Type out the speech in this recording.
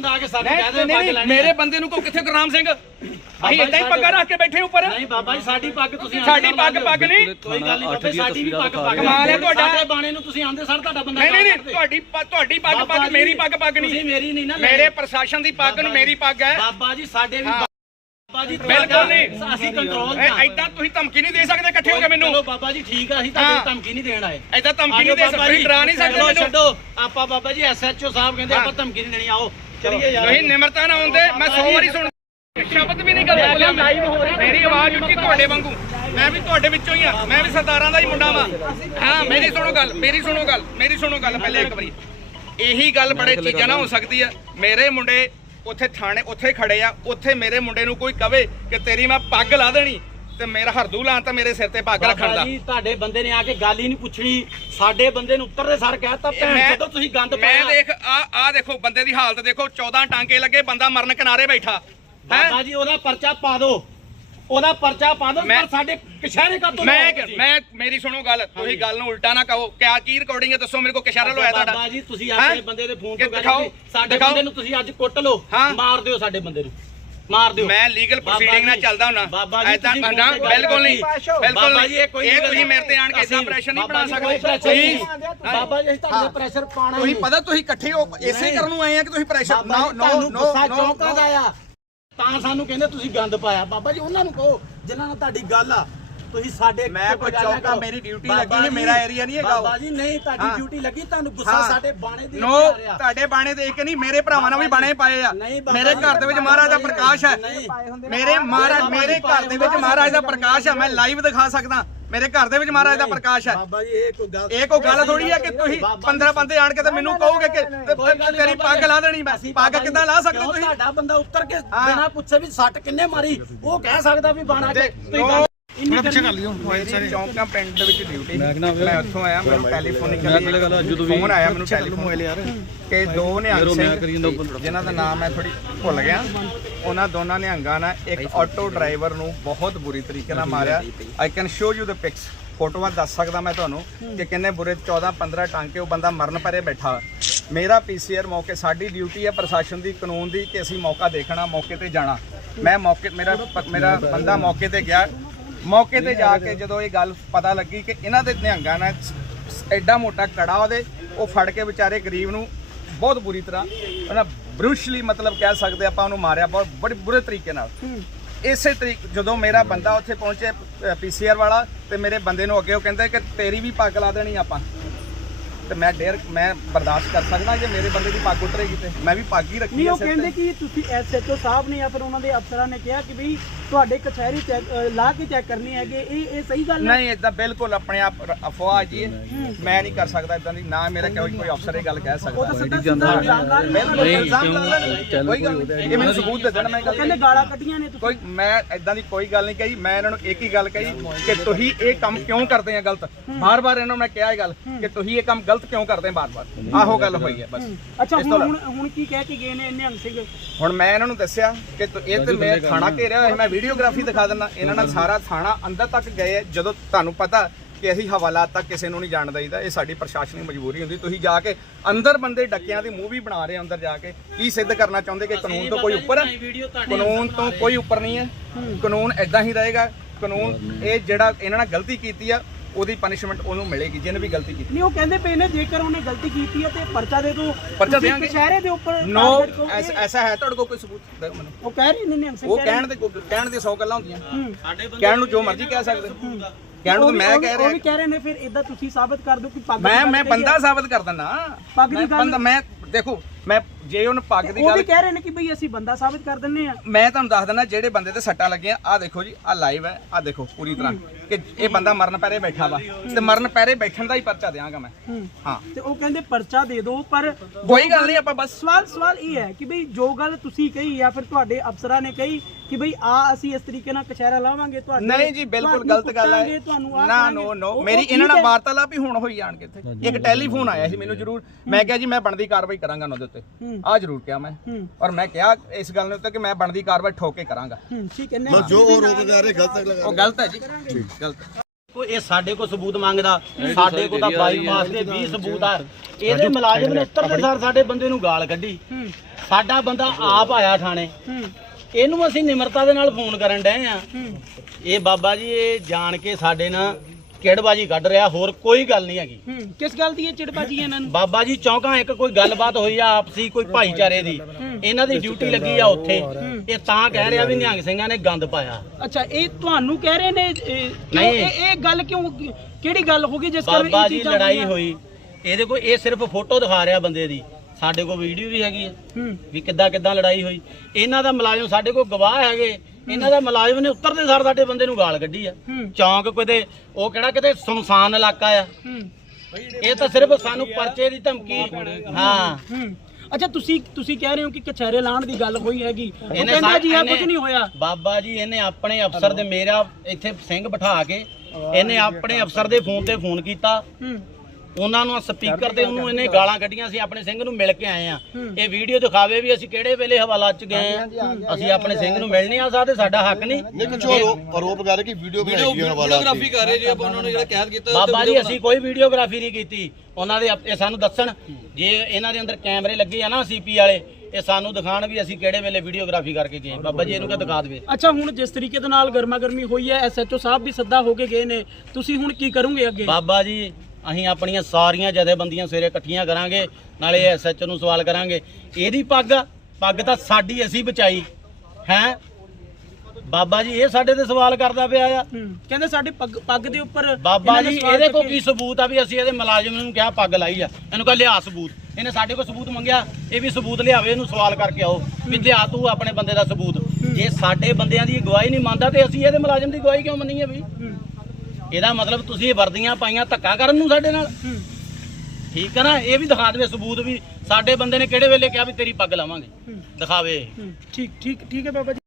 ਬੰਦਾ ਆ ਕੇ ਸਾਡੇ ਨਹੀਂ ਕਹਦੇ ਨਹੀਂ, ਪੱਗ ਲੈਣੀ ਮੇਰੇ। ਬੰਦੇ ਨੂੰ ਕੋ ਕਿੱਥੇ ਗੁਰਨਾਮ ਸਿੰਘ ਅਸੀਂ ਏਦਾਂ ਹੀ ਪੱਗਾਂ ਰੱਖ ਕੇ ਬੈਠੇ ਉੱਪਰ ਨਹੀਂ ਬਾਬਾ ਜੀ ਸਾਡੀ ਪੱਗ ਤੁਸੀਂ ਸਾਡੀ ਪੱਗ ਪੱਗ ਨਹੀਂ ਕੋਈ ਗੱਲ ਨਹੀਂ ਬਾਬੇ ਸਾਡੀ ਵੀ ਪੱਗ ਪੱਗ ਕਮਾਲ ਹੈ ਤੁਹਾਡਾ। ਸਾਡੇ ਬਾਣੇ ਨੂੰ ਤੁਸੀਂ ਆਂਦੇ ਸਰ ਤੁਹਾਡਾ ਬੰਦਾ ਨਹੀਂ ਨਹੀਂ। ਤੁਹਾਡੀ ਤੁਹਾਡੀ ਪੱਗ ਪੱਗ ਮੇਰੀ ਪੱਗ ਪੱਗ ਤੁਸੀਂ ਨਹੀਂ ਮੇਰੀ ਨਹੀਂ ਨਾ। ਮੇਰੇ ਪ੍ਰਸ਼ਾਸਨ ਦੀ ਪੱਗ ਨੂੰ ਮੇਰੀ ਪੱਗ ਹੈ ਬਾਬਾ ਜੀ ਸਾਡੇ ਵੀ। ਬਾਬਾ ਜੀ ਬਿਲਕੁਲ ਨਹੀਂ। ਅਸੀਂ ਕੰਟਰੋਲ ਐਦਾਂ ਤੁਸੀਂ ਧਮਕੀ ਨਹੀਂ ਦੇ ਸਕਦੇ ਇਕੱਠੇ ਹੋ ਕੇ ਮੈਨੂੰ ਚਲੋ ਬਾਬਾ ਜੀ ਠੀਕ ਆ ਅਸੀਂ ਹਾਂ। ਤੁਹਾਡੀ ਧਮਕੀ ਨਹੀਂ ਦੇਣ ਆਏ ਐਦਾਂ ਧਮਕੀ ਨਹੀਂ ਦੇ ਸਕਦੇ ਤੁਸੀਂ ਡਰਾ ਨਹੀਂ ਸਕਦੇ ਚਲੋ ਮੈਨੂੰ ਛੱਡੋ ਆਪਾਂ ਬਾਬਾ ਜੀ ਐਸਐਚਓ ਸਾਹਿਬ ਕਹਿੰਦੇ ਆਪਾਂ ਧਮਕੀ ਨਹੀਂ ਦੇਣੀ ਆਓ ਚਲਿਏ ਯਾਰ ਨਹੀਂ ਨਿਮਰਤਾ ਨਾ ਹੁੰਦੇ ਮੈਂ 100 ਵਾਰੀ ਸੁਣ ਸ਼ਬਦ ਵੀ ਨਹੀਂ ਗੱਲ ਬੋਲਿਆ ਮੈਂ ਮੇਰੀ ਆਵਾਜ਼ ਉੱਚੀ ਤੁਹਾਡੇ ਵਾਂਗੂ। ਮੈਂ ਵੀ ਤੁਹਾਡੇ ਵਿੱਚੋਂ ਹੀ ਆ। ਮੈਂ ਵੀ ਸਰਦਾਰਾਂ ਦਾ ਹੀ ਮੁੰਡਾ ਵਾਂ। ਹਾਂ ਮੇਰੀ ਸੁਣੋ ਗੱਲ ਮੇਰੀ ਸੁਣੋ ਗੱਲ ਮੇਰੀ ਸੁਣੋ ਗੱਲ ਪਹਿਲੇ ਇੱਕ ਵਾਰੀ। ਇਹੀ ਗੱਲ ਬੜੇ ਚੀਜ਼ਾਂ ਨਾਲ ਹੋ ਸਕਦੀ ਆ। ਮੇਰੇ ਮੁੰਡੇ ਉੱਥੇ ਥਾਣੇ ਉੱਥੇ ਖੜੇ ਆ। ਉੱਥੇ ਮੇਰੇ ਮੁੰਡੇ ਨੂੰ ਕੋਈ ਕਵੇ ਕਿ ਤੇਰੀ ਮੈਂ ਪੱਗ ਲਾ ਦੇਣੀ। ਤੇ ਮੇਰਾ ਹਰਦੂ ਲਾਂ ਤਾਂ ਮੇਰੇ ਸਿਰ ਤੇ ਪੱਗ ਰੱਖਣ ਬਾਬਾ ਦਾ। ਜੀ ਤੁਹਾਡੇ ਬੰਦੇ ਨੇ ਆ ਕੇ ਗੱਲ ਹੀ ਨਹੀਂ ਪੁੱਛਣੀ। ਸਾਡੇ ਬੰਦੇ ਨੂੰ ਉੱਤਰਦੇ ਸਰ ਕਹਿਤਾ ਭੈਣ ਮੈਂ ਜਦੋਂ ਤੁਸੀਂ ਗੰਦ ਮੈਂ ਪਾਇਆ। ਦੇਖ ਆ ਆ ਦੇਖੋ ਬੰਦੇ ਦੀ ਹਾਲਤ ਦੇਖੋ 14 ਟਾਂਕੇ ਲੱਗੇ ਬੰਦਾ ਮਰਨ ਕਿਨਾਰੇ ਬੈਠਾ। ਬਾਬਾ ਜੀ ਉਹਦਾ ਪਰਚਾ ਪਾ ਦਿਓ। ਉਹਦਾ ਪਰਚਾ ਪਾ ਦਿਓ ਮੈਂ- ਪਰ ਸਾਡੇ ਕਸ਼ਹਿਰੇ ਕਾ ਤੋਂ ਮੈਂ ਮੈਂ ਮੇਰੀ ਸੁਣੋ ਗੱਲ ਤੁਸੀਂ ਗੱਲ ਨੂੰ ਉਲਟਾ ਨਾ ਕਹੋ। ਕਿਆ ਕੀ ਰਿਕਾਰਡਿੰਗ ਹੈ ਦੱਸੋ ਮੇਰੇ ਕੋ ਕਿਸ਼ਾਰਾ ਲੋਇਆ ਬਾਬਾ ਤੁਹਾਡਾ ਜੀ ਤੁਸੀਂ ਆਪਣੇ? ਬੰਦੇ ਦੇ ਫੋਨ ਤੋਂ ਗੱਲ। ਸਾਡੇ। ਬੰਦੇ ਨੂੰ ਤੁਸੀਂ ਅੱਜ ਕੁੱਟ ਲਓ। ਮਾਰ ਦਿਓ ਸਾਡੇ ਬੰਦੇ ਨੂੰ। ਮਾਰ ਦਿਓ। ਮੈਂ ਲੀਗਲ ਪ੍ਰੋਸੀਡਿੰਗ ਨਾਲ ਚੱਲਦਾ ਹੁਣਾ ਐਦਾਂ ਨਾ ਬਿਲਕੁਲ ਨਹੀਂ। ਬਿਲਕੁਲ ਜੀ ਇਹ ਕੋਈ ਤੁਸੀਂ ਮੇਰੇ ਤੇ ਆਣ ਕੇ ਇਦਾਂ ਪ੍ਰੈਸ਼ਰ ਨਹੀਂ ਬਣਾ ਸਕਦੇ। ਬਾਬਾ ਜੀ ਅਸੀਂ ਤੁਹਾਡੇ ਤੇ ਪ੍ਰੈਸ਼ਰ ਪਾਣਾ ਤੁਸੀਂ ਪਤਾ ਤੁਸੀਂ ਇਕੱਠੇ ਹੋ ਇਸੇ। ਕਰਨ ਨੂੰ ਆਏ ਆ ਕਿ ਤੁਸੀਂ ਪ੍ਰੈਸ਼ਰ ਨੋ ਨੋ ਤੁਹਾਨੂੰ ਨੋ ਚੌਂਕਾ ਦਾ। ਆ ਤਾਂ ਸਾਨੂੰ ਕਹਿੰਦੇ ਤੁਸੀਂ ਗੰਦ ਪਾਇਆ। ਬਾਬਾ ਜੀ ਉਹਨਾਂ ਨੂੰ ਕਹੋ ਜਿਨ੍ਹਾਂ ਨਾਲ ਤੁਹਾਡੀ ਗੱਲ ਆ ਤੁਸੀਂ ਸਾਡੇ ਮੈਂ ਕੋਈ ਚੌਂਕਾ। ਮੇਰੀ ਬਾਬਾ ਲੱਗੀ ਹੈ, ਮੇਰਾ area ਨਹੀਂ ਹੈਗਾ। ਬਾਬਾ ਜੀ ਨਹੀਂ ਤੁਹਾਡੀ। ਡਿਊਟੀ ਲੱਗੀ ਤੁਹਾਨੂੰ ਗੁੱਸਾ। ਸਾਡੇ ਬਾਣੇ ਦੇ ਨੋ ਉੱਤੇ ਆ ਰਿਹਾ। ਤੁਹਾਡੇ ਬਾਣੇ ਦੇਖ ਕੇ ਨਹੀਂ ਮੇਰੇ ਭਰਾਵਾਂ ਨਾਲ ਵੀ ਬਾਣੇ ਪਾਏ ਆ ਮੇਰੇ ਘਰ ਦੇ ਵਿੱਚ ਮਹਾਰਾਜ ਦਾ ਪ੍ਰਕਾਸ਼ ਹੈ। ਮੇਰੇ ਮਹਾਰਾਜ ਮੇਰੇ ਘਰ ਦੇ ਵਿੱਚ ਮਹਾਰਾਜ ਦਾ ਪ੍ਰਕਾਸ਼ ਹੈ ਮੈਂ ਲਾਈਵ ਦਿਖਾ ਸਕਦਾ ਮੇਰੇ ਘਰ ਦੇ ਵਿੱਚ ਮਹਾਰਾਜ ਦਾ ਪ੍ਰਕਾਸ਼ ਹੈ ਬਾਬਾ ਜੀ ਇਹ ਕੋਈ ਗੱਲ ਇਹ ਕੋਈ ਗੱਲ ਥੋੜੀ ਹੈ ਕਿ ਤੁਸੀਂ 15 ਬੰਦੇ ਆਣ ਕੇ ਤੇ ਮੈਨੂੰ ਕਹੋਗੇ ਕਿ ਤੇਰੀ ਪੱਗ। ਲਾ ਦੇਣੀ ਮੈਂ ਪੱਗ ਕਿੱਦਾਂ ਲਾ ਸਕਦੇ ਤੁਸੀਂ ਤੁਹਾਡਾ ਬੰਦਾ ਉੱਤਰ ਕੇ। ਬਿਨਾ ਪੁੱਛੇ ਵੀ ਸੱਟ ਕਿੰਨੇ ਮਾਰੀ ਉਹ ਕਹਿ ਸਕਦਾ ਵੀ ਬਾਣਾ ਕੇ ਇੰਨੀ ਪਿੱਛੇ ਕਰ ਲਿਓ ਮੇਰੀ ਚੌਂਕਾਂ ਪਿੰਡ ਦੇ ਵਿੱਚ ਡਿਊਟੀ ਮੈਂ ਉੱਥੋਂ ਆਇਆ ਮੈਨੂੰ ਟੈਲੀਫੋਨਿਕਲੀ ਫੋਨ ਆਇਆ ਮੈਨੂੰ ਟੈਲੀਫੋਨ ਮੋਬਾਈਲ ਯਾਰ। ਕਿ ਦੋ ਨਿਹੰਗ ਸਿੰਘ। ਜਿਨ੍ਹਾਂ ਦਾ ਨਾਮ ਮੈਂ ਥੋੜੀ ਭੁੱਲ ਗਿਆ। ਉਹਨਾਂ ਦੋਨਾਂ ਨਿਹੰਗਾਂ ਨੇ ਇੱਕ ਆਟੋ ਡਰਾਈਵਰ ਨੂੰ ਬਹੁਤ ਬੁਰੀ ਤਰੀਕੇ ਨਾਲ ਮਾਰਿਆ। I can show you the pics ਫੋਟੋਆਂ ਦੱਸ ਸਕਦਾ ਮੈਂ ਤੁਹਾਨੂੰ ਕਿ ਕਿੰਨੇ ਬੁਰੇ 14 15 ਟਾਂਕੇ ਉਹ ਬੰਦਾ ਮਰਨ ਪਰੇ ਬੈਠਾ। ਮੇਰਾ ਪੀਸੀਆਰ ਮੌਕੇ ਸਾਡੀ ਡਿਊਟੀ ਹੈ ਪ੍ਰਸ਼ਾਸਨ ਦੀ ਕਾਨੂੰਨ ਦੀ ਕਿ ਅਸੀਂ ਮੌਕਾ ਦੇਖਣਾ ਮੌਕੇ ਤੇ ਜਾਣਾ। ਮੈਂ ਮੌਕੇ ਮੇਰਾ ਬੰਦਾ ਮੌਕੇ ਤੇ ਗਿਆ। ਮੌਕੇ ਤੇ ਜਾ ਕੇ ਜਦੋਂ ਇਹ ਗੱਲ ਪਤਾ ਲੱਗੀ ਕਿ ਇਹਨਾਂ ਦੇ ਨਿਹੰਗਾਂ ਨੇ ਐਡਾ ਮੋਟਾ ਕੜਾ ਉਹਦੇ ਉਹ ਫੜ ਕੇ ਵਿਚਾਰੇ ਗਰੀਬ ਨੂੰ ਬਹੁਤ ਬੁਰੀ ਤਰ੍ਹਾਂ ਉਹਨਾਂ ਬਰੂਸ਼ਲੀ ਮਤਲਬ ਕਹਿ ਸਕਦੇ ਆਪਾਂ ਉਹਨੂੰ ਮਾਰਿਆ ਬਹੁਤ ਬੜੇ ਬੁਰੇ ਤਰੀਕੇ ਨਾਲ। ਇਸੇ ਤਰੀਕ ਜਦੋਂ ਮੇਰਾ ਬੰਦਾ ਉੱਥੇ ਪਹੁੰਚੇ ਪੀਸੀਆਰ ਵਾਲਾ ਤੇ ਮੇਰੇ ਬੰਦੇ ਨੂੰ ਅੱਗੇ ਉਹ ਕਹਿੰਦੇ ਕਿ ਤੇਰੀ ਵੀ ਪੱਗ ਲਾ ਦੇਣੀ ਆਪਾਂ। ਤੇ ਮੈਂ ਡੇਰ ਮੈਂ ਬਰਦਾਸ਼ਤ ਕਰ ਸਕਦਾ ਜੇ ਮੇਰੇ ਬੰਦੇ ਦੀ ਪੱਗ ਉਤਰੇਗੀ ਤੇ। ਮੈਂ ਵੀ ਪੱਗ ਹੀ ਰੱਖੀ ਨਹੀਂ ਉਹ ਸਿਰ ਕਹਿੰਦੇ ਕਿ ਤੁਸੀਂ ਐਸਐਚਓ ਸਾਹਿਬ ਨੇ ਜਾਂ ਫਿਰ ਉਹਨਾਂ ਦੇ ਅਫਸਰਾਂ ਨੇ ਕਿਹਾ ਕਿ ਵੀ ਤੁਹਾਡੇ ਕਚਹਿਰੀ ਚੈੱਕ ਲਾ ਕੇ ਚੈੱਕ ਕਰਨੀ ਹੈਗੇ। ਇਹ ਇਹ ਸਹੀ ਗੱਲ ਹੈ? ਨਹੀਂ ਇਦਾਂ ਬਿਲਕੁਲ ਆਪਣੇ ਆਪ ਰ- ਅਫਵਾਹ ਜੀ। ਇਹ। ਮੈਂ ਨਹੀਂ ਕਰ ਸਕਦਾ ਇਦਾਂ ਦੀ ਨਾ ਮੇਰਾ ਕੋਈ ਕੋਈ ਅਫਸਰ ਇਹ ਗੱਲ ਕਹਿ ਉਹ ਤਾਂ ਸਕਦਾ। ਸਿੱਧਾ ਸਿੱਧਾ ਇਲਜ਼ਾਮ ਲਾ ਰਹੇ ਨੇ ਬਿਲਕੁਲ ਨਹੀਂ, ਇਲਜ਼ਾਮ ਕਿਉਂ? ਲਾ ਲੈਣ। ਚੱਲ ਕੋਈ ਗੱਲ ਨਹੀਂ। ਇਹ ਮੈਨੂੰ ਸਬੂਤ ਦੇ ਦੇਣ ਮੈਂ ਗੱਲ ਕਹਿੰਦੇ ਗਾਲਾਂ ਕੱਢੀਆਂ ਨੇ ਤੁਸੀਂ। ਕੋਈ ਮੈਂ ਇਦਾਂ ਦੀ ਕੋਈ ਗੱਲ ਨਹੀਂ ਕਹੀ। ਮੈਂ ਇਹਨਾਂ ਨੂੰ ਇੱਕ ਹੀ ਗੱਲ ਕਹੀ ਕਿ ਤੁਸੀਂ ਇਹ ਕੰਮ ਕਿਉਂ ਕਰਦੇ ਆ ਗਲਤ? ਬਾਰ-ਬਾਰ ਇਹਨਾਂ ਨੂੰ ਮੈਂ ਕਿਹਾ ਇਹ ਗੱਲ ਕਿ ਤੁਸੀਂ ਇਹ ਕੰਮ ਗਲਤ ਕਿਉਂ ਕਰਦੇ ਆ ਬਾਰ-ਬਾਰ? ਆਹੋ ਗੱਲ ਹੋਈ ਹੈ ਬਸ। ਅੱਛਾ ਇਸ ਤੋਂ ਹੁਣ ਹੁਣ ਹੁਣ ਕੀ ਕਹਿ ਕੇ ਗਏ ਨੇ ਨਿਹੰਗ ਸਿੰਘ ਹੁਣ ਮੈਂ ਇਹਨਾਂ ਨੂੰ ਦੱਸਿਆ ਕਿ ਤੁ- ਇਹ ਤੇ ਮੈਂ ਥਾਣਾ ਘੇਰਿਆ ਹੋਇਆ ਮੈਂ ਵੀਡੀਓਗ੍ਰਾਫੀ ਦਿਖਾ ਦਿੰਦਾ। ਇਹਨਾਂ ਨਾਲ ਸਾਰਾ ਥਾਣਾ ਅੰਦਰ ਤੱਕ ਗਏ ਆ। ਜਦੋਂ ਤੁਹਾਨੂੰ ਪਤਾ ਕਿ ਅਸੀਂ ਹਵਾਲਾਤ ਤੱਕ ਕਿਸੇ ਨੂੰ ਨਹੀਂ ਜਾਣ ਦਈਦਾ ਇਹ ਸਾਡੀ ਪ੍ਰਸ਼ਾਸਨਿਕ ਮਜਬੂਰੀ ਹੁੰਦੀ। ਤੁਸੀਂ ਜਾ ਕੇ ਅੰਦਰ ਬੰਦੇ ਡੱਕਿਆਂ ਦੀ ਮੂਵੀ ਬਣਾ ਰਹੇ ਆ ਅੰਦਰ ਜਾ ਕੇ। ਕੀ ਸਿੱਧ ਕਰਨਾ ਚਾਹੁੰਦੇ ਕਿ ਕਾਨੂੰਨ ਤੋਂ ਕੋਈ ਉੱਪਰ ਹੈ ਕਾਨੂੰਨ ਤੋਂ ਕੋਈ ਉੱਪਰ ਨਹੀਂ ਹੈ। ਕਾਨੂੰਨ ਐਦਾਂ ਹੀ ਰਹੇਗਾ। ਕਾਨੂੰਨ ਇਹ ਜਿਹੜਾ ਇਹਨਾਂ ਨਾਲ ਗਲਤੀ ਕੀਤੀ ਆ ਉਹਦੀ ਪਨਿਸ਼ਮੈਂਟ ਉਹਨੂੰ ਮਿਲੇਗੀ ਜਿਹਨੇ ਵੀ ਗਲਤੀ ਕੀਤੀ। ਨਹੀਂ ਉਹ ਕਹਿੰਦੇ ਪਏ ਨੇ ਜੇਕਰ ਉਹਨੇ ਗਲਤੀ ਕੀਤੀ ਹੈ ਤੇ ਪਰਚਾ ਦੇ ਦਿਓ। ਪਰਚਾ ਤੁਸੀਂ ਦਿਆਂਗੇ। ਕਚਹਿਰੇ ਦੇ ਉੱਪਰ ਨੋ ਐਸਾ ਹੈ ਤੁਹਾਡੇ ਕੋਲ ਕੋਈ ਸਬੂਤ? ਦਿਓ ਮੈਨੂੰ। ਉਹ ਕਹਿ ਰਹੇ ਨੇ ਨਿਹੰਗ ਸਿੰਘ ਉਹ ਕਹਿਣ ਦੇ ਕਹਿਣ ਦੇ 100 ਗੱਲਾਂ ਹੁੰਦੀਆਂ। ਕਹਿਣ ਨੂੰ ਜੋ ਮਰਜ਼ੀ ਕਹਿ ਸਕਦੇ। ਕਹਿਣ ਨੂੰ ਮੈਂ ਕਹਿ ਉਹ ਵੀ ਰਿਹਾ ਕਹਿ ਰਹੇ ਨੇ ਫਿਰ ਇਦਾਂ ਤੁਸੀਂ ਸਾਬਤ ਕਰ ਦਿਓ ਕਿ ਪੱਗ ਮੈਂ ਮੈਂ ਬੰਦਾ ਹੈ। ਸਾਬਤ ਕਰ ਦਿੰਦਾ। ਪੱਗ ਦੀ ਮੈਂ ਗੱਲ- ਬੰਦਾ ਮੈਂ ਦੇਖੋ ਮੈਂ ਜੇ ਉਹਨ ਪੱਗ ਦੀ ਉਹ ਵੀ ਗੱਲ ਕਹਿ ਰਹੇ ਨੇ ਕਿ ਬਈ ਅਸੀਂ ਬੰਦਾ ਸਾਬਤ ਕਰ ਦਿੰਨੇ ਆ ਮੈਂ ਤੁਹਾਨੂੰ ਦੱਸ ਦਿੰਦਾ ਜਿਹੜੇ ਬੰਦੇ ਤੇ ਸੱਟਾਂ ਲੱਗੀਆਂ ਆ ਦੇਖੋ ਜੀ ਆ ਲਾਈਵ ਹੈ ਆ ਦੇਖੋ ਪੂਰੀ ਤਰ੍ਹਾਂ। ਕਿ ਇਹ ਬੰਦਾ ਮਰਨ ਪੈਰੇ ਬੈਠਾ ਵਾ। ਤੇ ਮਰਨ ਪੈਰੇ ਬੈਠਣ ਦਾ ਹੀ ਪਰਚਾ ਦਿਆਂਗਾ ਮੈਂ। ਹੂੰ। ਹਾਂ। ਤੇ ਉਹ ਕਹਿੰਦੇ ਪਰਚਾ ਦੇ ਦਿਓ ਪਰ ਕੋਈ ਗੱਲ ਨਹੀਂ ਆਪਾਂ ਬਸ ਸਵਾਲ ਸਵਾਲ ਇਹ ਹੈ ਕਿ ਬਈ ਜੋ ਗੱਲ ਤੁਸੀਂ ਕਹੀ ਜਾਂ ਫਿਰ ਤੁਹਾਡੇ ਅਫਸਰਾਂ ਨੇ ਕਹੀ ਕਿ ਬਈ ਆ ਅਸੀਂ ਇਸ ਤਰੀਕੇ ਨਾਲ ਕਚਹਿਰਾ ਲਾਵਾਂਗੇ ਤੁਹਾਡੇ ਨਹੀਂ ਜੀ ਬਿਲਕੁਲ ਗਲਤ ਗੱਲ ਹੈ ਨਾ। ਨੋ ਨੋ ਮੇਰੀ ਇਹਨਾਂ ਨਾਲ। ਵਾਰਤਾਲਾਪ ਹੀ ਹੁਣ ਹੋਈ ਆਣ ਕੇ ਇੱਥੇ ਇੱਕ ਟੈਲੀਫੋਨ ਆਇਆ ਸੀ ਮੈਨੂੰ ਜ਼ਰੂਰ। ਮੈਂ ਕਿਹਾ ਜੀ ਮੈਂ ਬਣਦੀ ਕਾਰਵਾਈ ਕਰਾਂਗਾ ਉਹਨਾਂ ਦੇ ਉੱਤੇ। ਆ ਜ਼ਰੂਰ ਕਿਹਾ ਮੈਂ। ਔਰ ਮੈਂ ਕਿਹਾ ਇਸ ਗੱਲ ਦੇ ਉੱਤੇ ਕਿ ਮੈਂ ਬਣਦੀ ਕਾਰਵਾਈ ਠੋਕ ਕੇ ਕਰਾਂਗਾ। ਹੂੰ ਠੀਕ ਹੈ ਨਹੀਂ ਜੋ ਉਹ ਰੋਕ ਜਾ ਰਹੇ ਗਲਤ ਲੱਗਾ ਉਹ ਗਲਤ ਹੈ ਜੀ ਗਲਤ ਕੋਈ ਇਹ ਸਾਡੇ ਕੋਲ ਸਬੂਤ ਮੰਗਦਾ ਸਾਡੇ ਕੋਲ ਤਾਂ ਬਾਈਪਾਸ ਦੇ 20 ਸਬੂਤ ਆ। ਇਹਦੇ ਮੁਲਾਜ਼ਮ ਨੇ ਉੱਤਰਦੇ ਸਾਰ ਸਾਡੇ ਬੰਦੇ ਨੂੰ ਗਾਲ ਕੱਢੀ। ਸਾਡਾ ਬੰਦਾ ਆਪ ਆਇਆ ਥਾਣੇ। ਇਹਨੂੰ ਅਸੀਂ ਨਿਮਰਤਾ ਦੇ ਨਾਲ ਫੋਨ ਕਰਨ ਡਏ ਆ। ਇਹ ਬਾਬਾ ਜੀ ਇਹ ਜਾਣ ਕੇ ਸਾਡੇ ਨਾਲ ਕਿਹੜਬਾਜੀ ਕੱਢ ਰਿਹਾ ਹੋਰ ਕੋਈ ਗੱਲ ਨਹੀਂ ਹੈਗੀ। ਕਿਸ ਗੱਲ ਦੀ ਇਹ ਚਿੜਬਾਜੀ ਹੈ ਇਹਨਾਂ ਨੂੰ? ਬਾਬਾ ਜੀ ਚੌਂਕਾਂ ਇੱਕ ਕੋਈ ਗੱਲਬਾਤ ਹੋਈ ਆ ਆਪਸੀ ਕੋਈ ਭਾਈਚਾਰੇ ਦੀ। ਇਹਨਾਂ ਦੀ ਡਿਊਟੀ ਲੱਗੀ ਆ ਉੱਥੇ। ਇਹ ਤਾਂ ਕਹਿ ਰਿਹਾ ਵੀ ਨਿਹੰਗ ਸਿੰਘਾਂ ਨੇ ਗੰਦ ਪਾਇਆ। ਅੱਛਾ ਇਹ ਤੁਹਾਨੂੰ ਕਹਿ ਰਹੇ ਨੇ ਇਹ- ਕਿਉਂ ਨਹੀਂ। ਇਹ ਇਹ ਗੱਲ ਕਿਉਂ ਕਿਹੜੀ ਗੱਲ ਹੋ ਗਈ ਜਿਸ ਕਾਰਨ ਬਾਬਾ ਇਹ ਜੀ ਚੀਜ਼ਾਂ ਲੜਾਈ ਹੋਈਆਂ? ਹੋਈ। ਇਹਦੇ ਕੋਲ ਇਹ ਸਿਰਫ ਫੋਟੋ ਦਿਖਾ ਰਿਹਾ ਬੰਦੇ ਦੀ। ਸਾਡੇ ਕੋਲ ਵੀਡੀਓ ਵੀ ਹੈਗੀ ਹੈ। ਵੀ ਕਿੱਦਾਂ ਕਿੱਦਾਂ ਲੜਾਈ ਹੋਈ। ਇਹਨਾਂ ਦਾ ਮੁਲਾਜ਼ਮ ਸਾਡੇ ਕੋਲ ਗਵਾਹ ਹੈਗੇ। ਇਹਨਾਂ ਦਾ ਮੁਲਾਜ਼ਮ ਨੇ ਉੱਤਰਦੇ ਸਾਰ ਸਾਡੇ ਬੰਦੇ ਨੂੰ ਗਾਲ ਕੱਢੀ ਆ। ਚੌਂਕ ਕਿਤੇ ਉਹ ਕਿਹੜਾ ਕਿਤੇ ਸੁਨਸਾਨ ਇਲਾਕਾ ਆ। ਇਹ ਤਾਂ ਸਿਰਫ ਸਾਨੂੰ ਪਰਚੇ ਦੀ ਧਮਕੀ। ਹਾਂ। ਅੱਛਾ ਤੁਸੀਂ ਤੁਸੀਂ ਕਹਿ ਰਹੇ ਹੋ ਕਿ ਕਚਹਿਰੇ ਲਾਣ ਦੀ ਗੱਲ ਹੋਈ ਹੈਗੀ। ਕਹਿੰਦਾ ਜੀ ਆ ਕੁਝ ਨਹੀਂ ਹੋਇਆ। ਬਾਬਾ ਜੀ ਇਹਨੇ ਆਪਣੇ ਅਫਸਰ ਦੇ ਮੇਰਾ ਇੱਥੇ ਸਿੰਘ ਬਿਠਾ ਕੇ ਇਹਨੇ ਆਪਣੇ ਅਫਸਰ ਦੇ ਫੋਨ ਤੇ ਫੋਨ ਕੀਤਾ। ਉਹਨਾਂ ਨੂੰ ਸਪੀਕਰ ਤੇ ਉਹਨੂੰ ਇਹਨੇ ਗਾਲਾਂ ਕੱਢੀਆਂ ਸੀ ਆਪਣੇ ਸਿੰਘ ਨੂੰ ਮਿਲ ਕੇ ਆਏ ਆ। ਹੂੰ। ਇਹ ਵੀਡੀਓ ਦਿਖਾਵੇ ਵੀ ਅਸੀਂ ਕਿਹੜੇ ਵੇਲੇ ਹਵਾਲਾ ਚ ਗਏ ਆ। ਅਸੀਂ ਆਪਣੇ ਸਿੰਘ ਨੂੰ ਮਿਲ ਨਹੀਂ ਆ ਸਕਦੇ ਸਾਡਾ ਹੱਕ ਨਹੀਂ। ਨਹੀਂ ਕੁਝ ਆਰੋਪ ਕਰ ਰਹੇ ਕਿ ਵੀਡੀਓ ਬਣਾਈ ਗਈ ਹਵਾਲਾ ਵੀਡੀਓਗ੍ਰਾਫੀ ਕਰ ਰਹੇ ਜੀ ਆਪਾਂ ਉਹਨਾਂ ਨੇ ਜਿਹੜਾ ਕੈਦ ਕੀਤਾ ਬਾਬਾ ਜੀ ਅਸੀਂ ਕੋਈ ਵੀਡੀਓਗ੍ਰਾਫੀ ਨਹੀਂ ਕੀਤੀ। ਉਹਨਾਂ ਦੇ ਇਹ ਸਾਨੂੰ ਦੱਸਣ ਜੇ ਇਹਨਾਂ ਦੇ ਅੰਦਰ ਕੈਮਰੇ ਲੱਗੇ ਆ ਨਾ ਸੀਪੀ ਵਾਲੇ ਇਹ ਸਾਨੂੰ ਦਿਖਾਣ ਵੀ ਅਸੀਂ ਕਿਹੜੇ ਵੇਲੇ ਵੀਡੀਓਗ੍ਰਾਫੀ ਕਰਕੇ ਗਏ। ਬਾਬਾ ਜੀ ਇਹਨੂੰ ਕਹ ਦਿਖਾ ਦੇਵੇ? ਅੱਛਾ ਹੁਣ ਜਿਸ ਤਰੀਕੇ ਦੇ ਨਾਲ ਗਰਮਾ ਗਰਮੀ ਹੋਈ ਹੈ ਐਸਐਚਓ ਸਾਹਿਬ ਵੀ ਸੱਦਾ ਹੋ ਕੇ ਗਏ ਨੇ। ਤੁਸੀਂ ਹੁਣ ਕੀ ਕਰੋਗੇ ਅੱਗੇ? ਬਾਬਾ ਜੀ ਅਸੀਂ ਆਪਣੀਆਂ ਸਾਰੀਆਂ ਜਥੇਬੰਦੀਆਂ ਸਵੇਰੇ ਇਕੱਠੀਆਂ ਕਰਾਂਗੇ ਨਾਲੇ ਐਸਐਚ ਨੂੰ ਸਵਾਲ ਕਰਾਂਗੇ। ਇਹਦੀ ਪੱਗ ਪੱਗ ਤਾਂ ਸਾਡੀ ਅਸੀਂ ਬਚਾਈ। ਹੈ? ਬਾਬਾ ਜੀ ਇਹ ਸਾਡੇ ਤੇ ਸਵਾਲ ਕਰਦਾ ਪਿਆ ਆ। ਕਹਿੰਦੇ ਸਾਡੇ ਪੱਗ ਪੱਗ ਦੇ ਉੱਪਰ ਬਾਬਾ ਜੀ ਇਹਦੇ ਕੋਲ। ਕੀ ਸਬੂਤ ਆ ਵੀ ਅਸੀਂ ਇਹਦੇ ਮੁਲਾਜ਼ਮ ਨੂੰ ਕਿਹਾ ਪੱਗ ਲਾਈ ਆ? ਇਹਨੂੰ ਕਹ ਲਿਆ ਸਬੂਤ। ਇਹਨੇ ਸਾਡੇ ਕੋਲ ਸਬੂਤ ਮੰਗਿਆ ਇਹ ਵੀ ਸਬੂਤ ਲਿਆਵੇ ਇਹਨੂੰ ਸਵਾਲ ਕਰਕੇ ਆਓ ਵੀ ਲਿਆ ਤੂੰ ਆਪਣੇ ਬੰਦੇ ਦਾ ਸਬੂਤ। ਜੇ ਸਾਡੇ ਬੰਦਿਆਂ ਦੀ ਗਵਾਹੀ ਨਹੀਂ ਮੰਨਦਾ ਤੇ ਅਸੀਂ ਇਹਦੇ ਮੁਲਾਜ਼ਮ ਦੀ ਗਵਾਹੀ ਕਿਉਂ ਮੰਨੀਏ ਵੀ? ਇਹਦਾ ਮਤਲਬ ਤੁਸੀਂ ਵਰਦੀਆਂ ਪਾਈਆਂ ਧੱਕਾ ਕਰਨ ਨੂੰ ਸਾਡੇ ਨਾਲ? ਠੀਕ ਹੈ ਨਾ? ਇਹ ਵੀ ਦਿਖਾ ਦੇਵੇ ਸਬੂਤ ਵੀ ਸਾਡੇ ਬੰਦੇ ਨੇ ਕਿਹੜੇ ਵੇਲੇ ਕਿਹਾ ਵੀ ਤੇਰੀ ਪੱਗ ਲਾਵਾਂਗੇ। ਦਿਖਾਵੇ। ਠੀਕ ਠੀਕ ਠੀਕ ਹੈ ਬਾਬਾ ਜੀ।